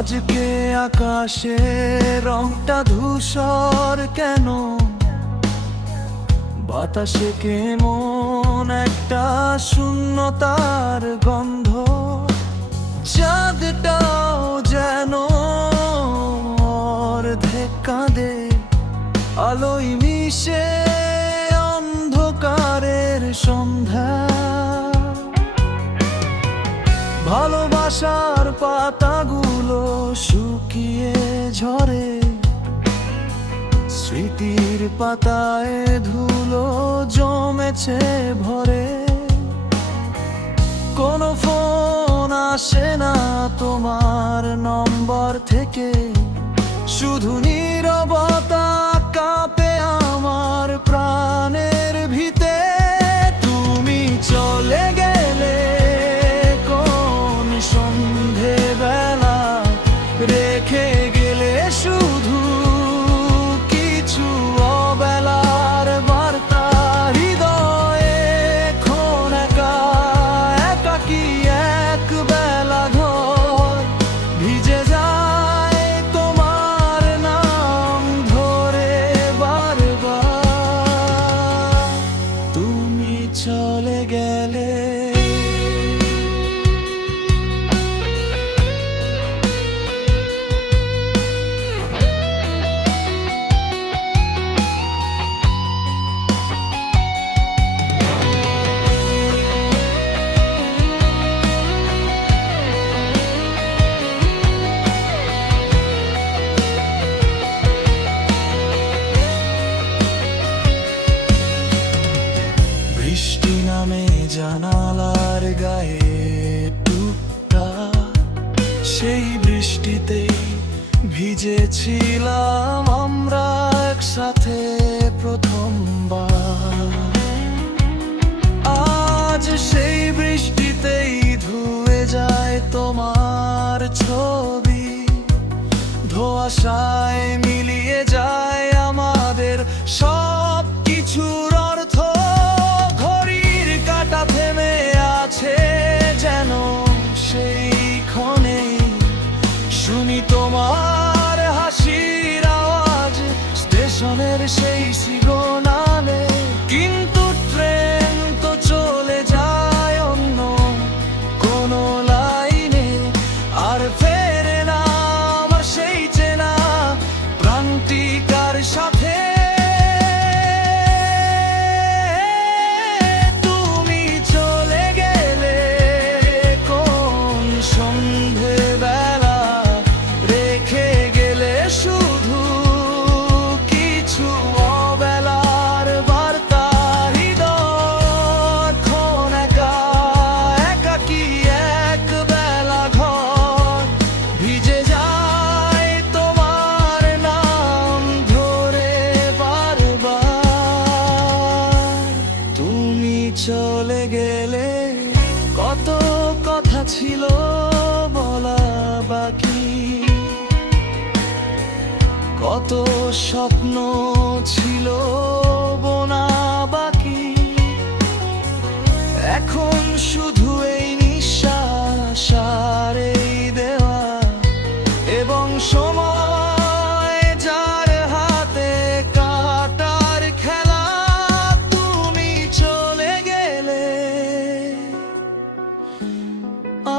আজকে আকাশে রংটা ধূসর কেন? বাতাসে কেমন একটা শূন্যতার গন্ধ? চাঁদটাও যেন অর্ধেক কাঁদে, আলোয় মিশে অন্ধকারের সন্ধ্যা। ভালোবাসার পাতায় ধুলো জমেছে ভরে। কোনো ফোন আসে না তোমার নম্বর থেকে। শুধু নীরবতা কাঁপে আমার প্রাণের ভিতে। তুমি চলে গেলে কোন সন্ধে বেলা রেখে সেই বৃষ্টিতেই ভিজেছিলাম আমরা একসাথে প্রথমবার। আজ সেই বৃষ্টিতেই ধুয়ে যায় তোমার ছবি। ধোয়াশায় কত স্বপ্ন ছিল বোনা বাকি। এখন শুধু এই নিঃশ্বাস এই দেওয়া এবং সময় যার হাতে কাটার খেলা, তুমি চলে গেলে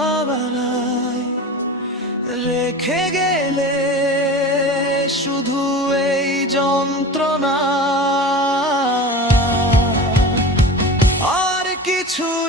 আবার রেখে গেলে। too